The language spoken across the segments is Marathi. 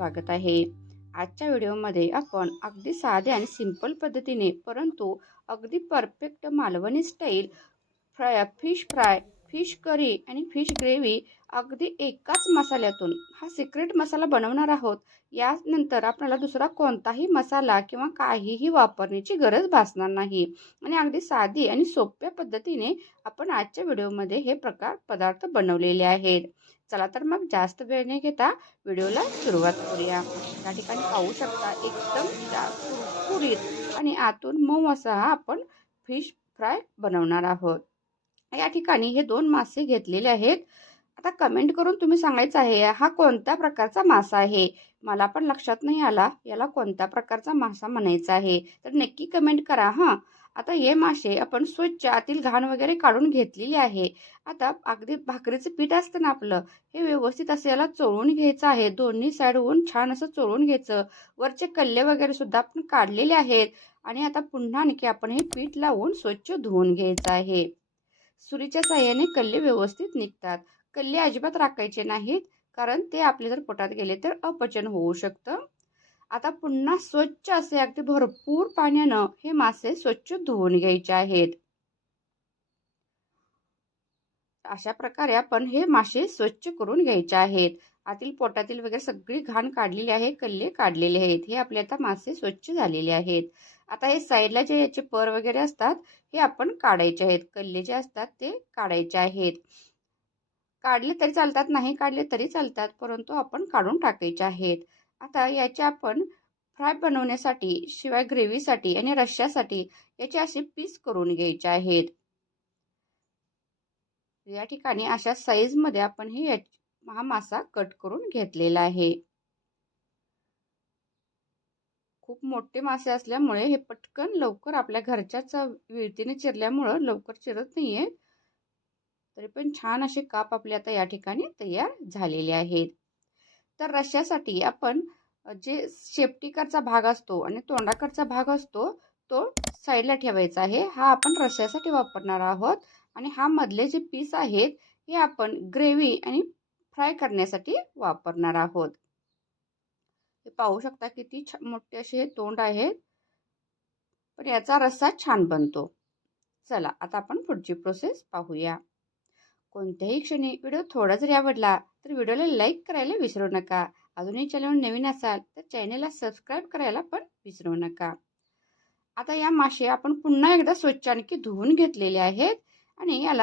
स्वागत आहे. आजच्या व्हिडिओमध्ये आपण अगदी साध्या आणि सिंपल पद्धतीने परंतु अगदी perfect Malvani style fish fry, fish curry आणि फिश ग्रेव्ही अगदी एकाच मसाल्यातून हा सिक्रेट मसाला बनवणार आहोत. यानंतर आपल्याला दुसरा कोणताही मसाला किंवा काहीही वापरण्याची गरज भासणार नाही आणि अगदी साधी आणि सोप्या पद्धतीने आपण आजच्या व्हिडिओमध्ये हे पदार्थ बनवलेले आहेत. चला तर मग जास्त वेळ न घेता व्हिडिओला सुरुवात करूया. या ठिकाणी पाहू शकता एकदम कुरकुरीत आणि आतून मऊ असा हा आपण फिश फ्राय बनवणार आहोत. या ठिकाणी हे 2 मासे घेतलेले आहेत. आता कमेंट करून तुम्ही सांगायचं आहे हा कोणत्या प्रकारचा मासा आहे. मला पण लक्षात नाही आला याला कोणत्या प्रकारचा मासा म्हणायचा आहे, तर नक्की कमेंट करा हां. आता हे मासे आपण स्वच्छ आतील घाण वगैरे काढून घेतलेली आहे. आता अगदी भाकरीचं पीठ असतं ना आपलं, हे व्यवस्थित असं याला चोळून घ्यायचं आहे. दोन्ही साईडहून छान असं चोळून घ्यायचं. वरचे कल्ले वगैरे सुद्धा आपण काढलेले आहेत आणि आता पुन्हा आणखी आपण हे पीठ लावून स्वच्छ धुवून घ्यायचं आहे. सुरीच्या साहाय्याने कल्ले व्यवस्थित निघतात. कल्ले अजिबात राखायचे नाहीत, कारण ते आपले जर पोटात गेले तर अपचन होऊ शकतं. आता पुन्हा स्वच्छ असे अगदी भरपूर पाण्यानं हे मासे स्वच्छ धुवून घ्यायचे आहेत. अशा प्रकारे आपण हे मासे स्वच्छ करून घ्यायचे आहेत. आतील पोटातील वगैरे सगळी घाण काढलेली आहे, कल्ले काढलेले आहेत. हे आपले आता मासे स्वच्छ झालेले आहेत. आता हे साईडला जे याचे पर वगैरे असतात हे आपण काढायचे आहेत. कल्ले जे असतात ते काढायचे आहेत. काढले तरी चालतात, नाही काढले तरी चालतात, परंतु आपण काढून टाकायचे आहेत. आता याचे आपण फ्राय बनवण्यासाठी शिवाय ग्रेव्हीसाठी आणि रश्श्यासाठी याचे असे पीस करून घ्यायचे आहेत. या ठिकाणी अशा साईजमध्ये आपण हा मासा कट करून घेतलेला आहे. खूप मोठे मासे असल्यामुळे हे पटकन लवकर आपल्या घरच्याच विळतीने चिरल्यामुळं लवकर चिरत नाहीये. तरी पण छान असे काप आपले आता या ठिकाणी तयार झालेले आहेत. तर रश्श्यासाठी आपण जे शेपटीकडचा भाग असतो आणि तोंडाकडचा भाग असतो तो साईडला ठेवायचा आहे. हा आपण रश्श्यासाठी वापरणार आहोत आणि हा मधले जे पीस आहेत हे आपण ग्रेव्ही आणि फ्राय करण्यासाठी वापरणार आहोत. हे पाहू शकता किती मोठे असे हे तोंड आहेत, पण याचा रस्सा छान बनतो. चला आता आपण पुढची प्रोसेस पाहूया. कोणत्याही क्षणी व्हिडिओ थोडा जरी आवडला तर व्हिडिओला लाईक करायला विसरू नका. अजूनही चॅनलवर नवीन असाल तर चॅनलला सबस्क्राईब करायला पण विसरू नका. आता या मासे आपण पुन्हा एकदा स्वच्छ आणखी धुवून घेतलेले आहेत आणि याला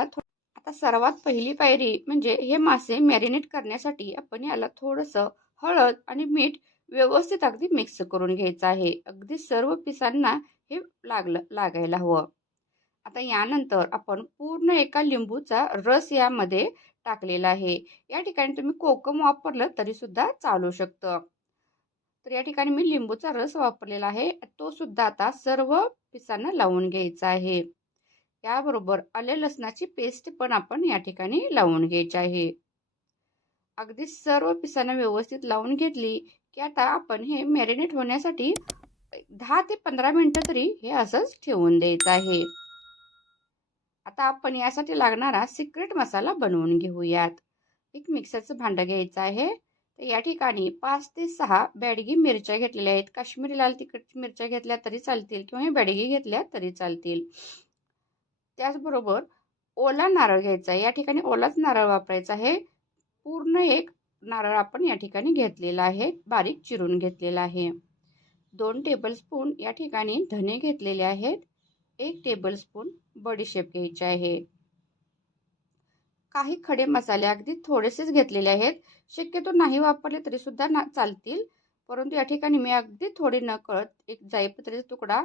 आता सर्वात पहिली पायरी म्हणजे हे मासे मॅरिनेट करण्यासाठी आपण याला थोडंसं हळद आणि मीठ व्यवस्थित अगदी मिक्स करून घ्यायचं आहे. अगदी सर्व पिसांना हे लागायला हवं. आता यानंतर आपण पूर्ण एका लिंबूचा रस यामध्ये टाकलेला आहे. या ठिकाणी तुम्ही कोकम वापरलं तरी सुद्धा चालू शकतं. तर या ठिकाणी मी लिंबूचा रस वापरलेला आहे. तो सुद्धा आता सर्व पिसांना लावून घ्यायचा आहे. याबरोबर आले लसणाची पेस्ट पण आपण या ठिकाणी लावून घ्यायची आहे. अगदी सर्व पिसांना व्यवस्थित लावून घेतली की आता आपण हे मॅरिनेट होण्यासाठी 10 ते 15 मिनिटं तरी हे असंच ठेवून द्यायचं आहे. आता आपण यासाठी लागणारा सिक्रेट मसाला बनवून घेऊयात. एक मिक्सरचं भांडं घ्यायचं आहे. तर या ठिकाणी 5 ते 6 बॅडगी मिरच्या घेतलेल्या आहेत. काश्मीरी लाल तिखट मिरच्या घेतल्या तरी चालतील किंवा हे बॅडगी घेतल्या तरी चालतील. त्याचबरोबर ओला नारळ घ्यायचा आहे. या ठिकाणी ओलाच नारळ वापरायचा आहे. पूर्ण एक नारळ आपण या ठिकाणी घेतलेला आहे, बारीक चिरून घेतलेला आहे. 2 टेबलस्पून या ठिकाणी धने घेतलेले आहेत. 1 टेबलस्पून बडीशेप घ्यायची आहे. काही खडे मसाले अगदी थोडेसेच घेतलेले आहेत. शक्यतो नाही वापरले तरी सुद्धा चालतील, परंतु या ठिकाणी मी अगदी थोडे नकळत एक जायपत्रीचा तुकडा,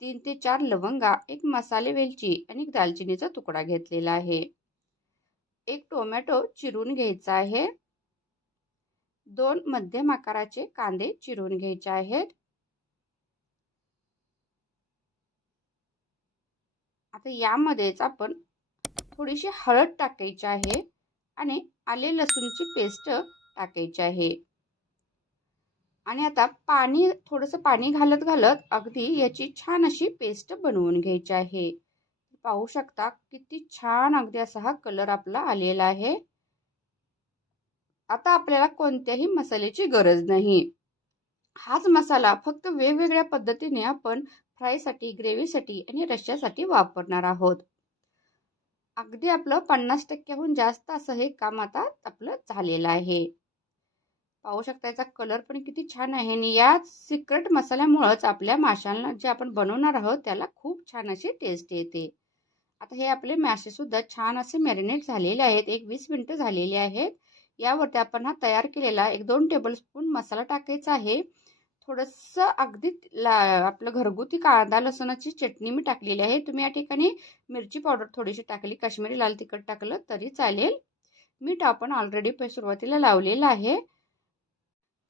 3 ते 4 लवंगा, एक मसाले वेलची आणि एक दालचिनीचा तुकडा घेतलेला आहे. एक टोमॅटो चिरून घ्यायचा आहे. 2 मध्यम आकाराचे कांदे चिरून घ्यायचे आहेत. आता यामध्येच आपण थोडीशी हळद टाकायची आहे आणि आले लसूणची पेस्ट टाकायची आहे. आणि आता थोडंसं पाणी घालत घालत अगदी याची छान अशी पेस्ट बनवून घ्यायची आहे. पाहू शकता किती छान अगदी असा हा कलर आपला आलेला आहे. आता आपल्याला कोणत्याही मसाल्याची गरज नाही. हाच मसाला फक्त वेगवेगळ्या पद्धतीने आपण फ्रायसाठी, ग्रेव्हीसाठी आणि रश्श्यासाठी वापरणार आहोत. अगदी आपलं 50% जास्त असं हे काम आता आपलं झालेलं आहे. पाहू शकता याचा कलर पण किती छान आहे आणि या सिक्रेट मसाल्यामुळेच आपल्या माशांना जे आपण बनवणार आहोत त्याला खूप छान अशी टेस्ट येते. आता हे आपले मासे सुद्धा छान असे मॅरिनेट झालेले आहेत. 20 मिनिटं झालेली आहेत. यावरती आपण हा तयार केलेला 1-2 टेबलस्पून मसाला टाकायचा आहे. थोडंसं अगदी आपलं घरगुती कांदा लसणाची चटणी मी टाकलेली आहे. तुम्ही या ठिकाणी मिरची पावडर थोडीशी टाकली, काश्मीरी लाल तिखट टाकलं तरी चालेल. मीठ आपण ऑलरेडी सुरुवातीला लावलेलं आहे.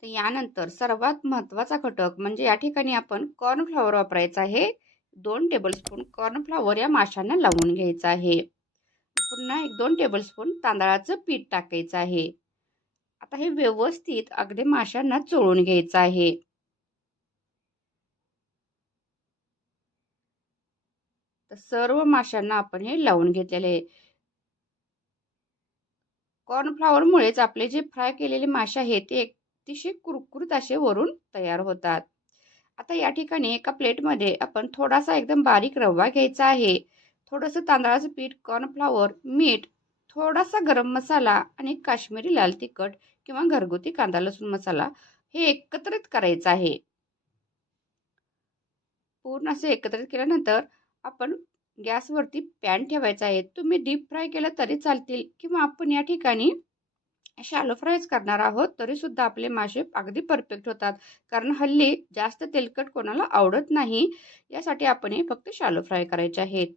तर यानंतर सर्वात महत्त्वाचा घटक म्हणजे या ठिकाणी आपण कॉर्नफ्लॉवर वापरायचं आहे. 2 टेबलस्पून कॉर्नफ्लॉवर या माशांना लावून घ्यायचं आहे. पुन्हा 1-2 टेबलस्पून तांदळाचं पीठ टाकायचं आहे. आता हे व्यवस्थित अगदी माशांना चोळून घ्यायचं आहे. तर सर्व माशांना आपण हे लावून घेतलेले आहे. कॉर्नफ्लॉवरमुळेच आपले जे फ्राय केलेले मासे आहेत ते अतिशय कुरकुरीत असे वरून तयार होतात. आता या ठिकाणी एका प्लेटमध्ये आपण थोडासा एकदम बारीक रवा घ्यायचा आहे. थोडंसं तांदळाचं पीठ, कॉर्नफ्लॉवर, मीठ, थोडासा गरम मसाला आणि काश्मीरी लाल तिखट किंवा घरगुती कांदा लसूण मसाला हे एकत्रित करायचं आहे. पूर्ण असे एकत्रित केल्यानंतर आपण गॅसवरती पॅन ठेवायचा आहे. तुम्ही डीप फ्राय केलं तरी चालतील किंवा आपण या ठिकाणी शॅलो फ्रायच करणार आहोत तरी सुद्धा आपले मासे अगदी परफेक्ट होतात. कारण हल्ली जास्त तेलकट कोणाला आवडत नाही. यासाठी आपण हे फक्त शॅलो फ्राय करायचे आहेत.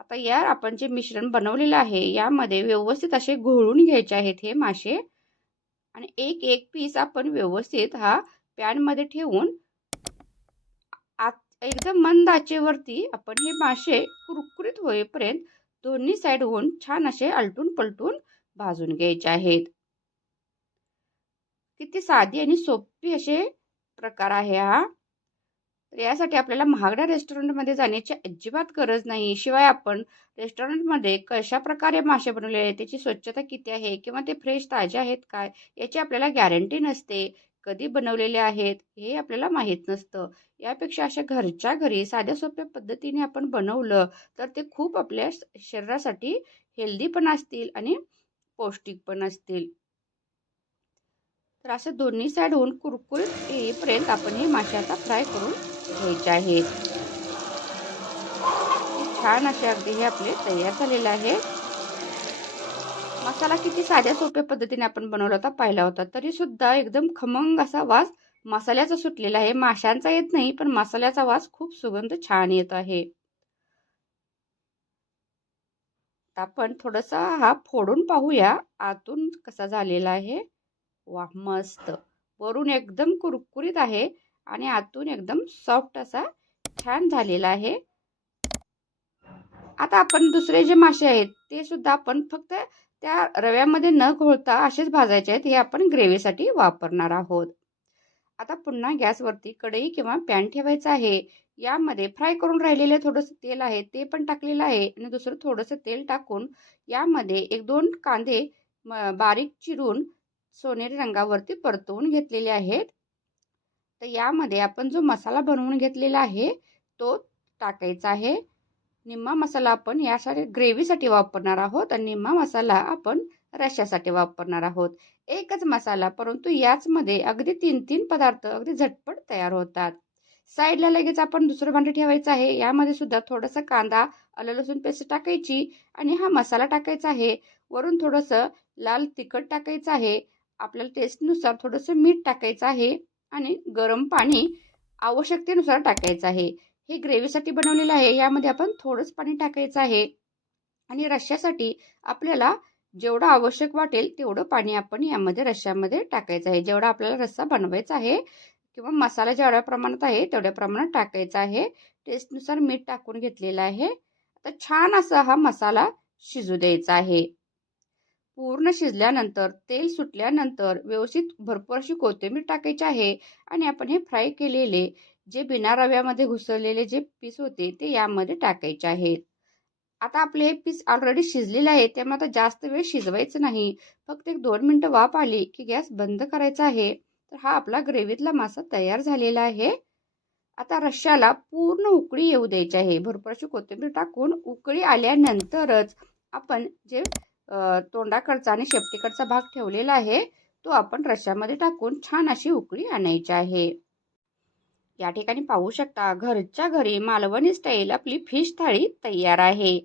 आता या आपण जे मिश्रण बनवलेलं आहे यामध्ये व्यवस्थित असे घोळून घ्यायचे आहेत हे मासे आणि एक एक पीस आपण व्यवस्थित हा पॅनमध्ये ठेवून एकदम मंद आचेवरती आपण हे मासे कुरकुरीत होईपर्यंत दोन्ही साईडहून छान असे आलटून पलटून भाजून घ्यायचे आहेत. किती साधी आणि सोपी असे प्रकार आहे हा. तर यासाठी आपल्याला महागड्या रेस्टॉरंटमध्ये जाण्याची अजिबात गरज नाही. शिवाय आपण रेस्टॉरंटमध्ये कशा प्रकारे मासे बनवलेले आहेत, त्याची स्वच्छता किती आहे किंवा ते फ्रेश ताजे आहेत काय याची आपल्याला गॅरंटी नसते. कधी बनवलेले आहेत हे आपल्याला माहीत नसतं. यापेक्षा अशा घरच्या घरी साध्या सोप्या पद्धतीने आपण बनवलं तर ते खूप आपल्या शरीरासाठी हेल्दी पण असतील आणि पौष्टिक पण असतील. तर असे दोन्ही साईडहून कुरकुरीत येईपर्यंत आपण हे मासे आता फ्राय करून घ्यायचे आहेत. छान असे अगदी हे आपले तयार झालेले आहे. मसाला किती साध्या सोप्या पद्धतीने आपण बनवला होता पाहिला होता तरी सुद्धा एकदम खमंग असा वास मसाल्याचा सुटलेला आहे. माशांचा येत नाही पण मसाल्याचा वास खूप सुगंध छान येत आहे. आपण थोडासा हा फोडून पाहूया आतून कसा झालेला आहे. वाह मस्त. वरून एकदम कुरकुरीत आहे आणि आतून एकदम सॉफ्ट असा छान झालेला आहे. आता आपण दुसरे जे मासे आहेत ते सुद्धा आपण फक्त त्या रव्यामध्ये न घोळता असेच भाजायचे आहेत. हे आपण ग्रेव्हीसाठी वापरणार आहोत. आता पुन्हा गॅसवरती कढई किंवा पॅन ठेवायचं आहे. यामध्ये फ्राय करून राहिलेले थोडंसं तेल आहे ते पण टाकलेलं आहे आणि दुसरं थोडंसं तेल टाकून यामध्ये 1-2 कांदे बारीक चिरून सोनेरी रंगावरती परतवून घेतलेले आहेत. तर यामध्ये आपण जो मसाला बनवून घेतलेला आहे तो टाकायचा आहे. निम्मा मसाला आपण यासाठी ग्रेव्हीसाठी वापरणार आहोत आणि निम्मा मसाला आपण रश्श्यासाठी वापरणार आहोत. एकच मसाला परंतु याचमध्ये अगदी 3-3 पदार्थ अगदी झटपट तयार होतात. साईडला लगेच आपण दुसरं भांडं ठेवायचं आहे. यामध्ये सुद्धा थोडासा कांदा, आलं लसूण पेस्ट टाकायची आणि हा मसाला टाकायचा आहे. वरून थोडंसं लाल तिखट टाकायचं आहे. आपल्याला टेस्टनुसार थोडंसं मीठ टाकायचं आहे आणि गरम पाणी आवश्यकतेनुसार टाकायचं आहे. हे ग्रेव्हीसाठी बनवलेलं आहे. यामध्ये आपण थोडंच पाणी टाकायचं आहे आणि रश्श्यासाठी आपल्याला जेवढं आवश्यक वाटेल तेवढं पाणी आपण यामध्ये रश्श्यामध्ये टाकायचं आहे. जेवढा आपल्याला रस्सा बनवायचा आहे किंवा मसाला जेवढ्या प्रमाणात आहे तेवढ्या प्रमाणात टाकायचा आहे. टेस्टनुसार मीठ टाकून घेतलेलं आहे. आता छान असा हा मसाला शिजू द्यायचा आहे. पूर्ण शिजल्यानंतर तेल सुटल्यानंतर व्यवस्थित भरपूर अशी कोथिंबीर टाकायची आहे आणि आपण हे फ्राय केलेले जे बिना रव्यामध्ये घुसळलेले जे पीस होते ते यामध्ये टाकायचे आहेत. आता आपले हे पीस ऑलरेडी शिजलेले आहे, त्यामुळे आता जास्त वेळ शिजवायचं नाही. फक्त एक 2 मिनिटं वाफ आली की गॅस बंद करायचा आहे. तर हा आपला ग्रेव्हीतला मासा तयार झालेला आहे. आता रश्श्याला पूर्ण उकळी येऊ द्यायची आहे. भरपूर अशी कोथिंबीर टाकून उकळी आल्यानंतरच आपण जे तोंडाकडचा आणि शेपटीकडचा भाग ठेवलेला आहे, तो आपण रश्श्यामध्ये टाकून छान अशी उकळी आणायची आहे. या ठिकाणी पाहू शकता, घरच्या घरी मालवणी स्टाईल आपली फिश थाळी तयार आहे.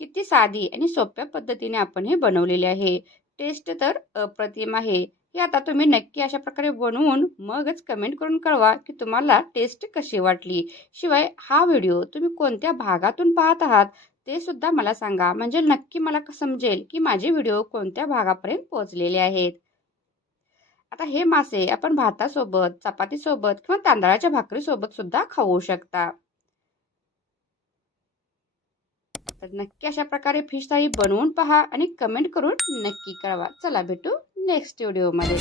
किती साधी आणि सोप्या पद्धतीने आपण हे बनवलेले आहे. टेस्ट तर अप्रतिम आहे. हे आता तुम्ही नक्की अशा प्रकारे बनवून मगच कमेंट करून कळवा की तुम्हाला टेस्ट कशी वाटली. शिवाय हा व्हिडिओ तुम्ही कोणत्या भागातून पाहत आहात ते सुद्धा मला सांगा, म्हणजे नक्की मला समजेल की माझे व्हिडिओ कोणत्या भागापर्यंत पोहोचलेले आहेत. आता हे मासे आपण भातासोबत, चपातीसोबत किंवा तांदळाच्या भाकरीसोबत सुद्धा खाऊ शकता. तर नक्की अशा प्रकारे फिश थाळी बनवून पहा आणि कमेंट करून नक्की कळवा. चला भेटू नेक्स्ट व्हिडिओमध्ये.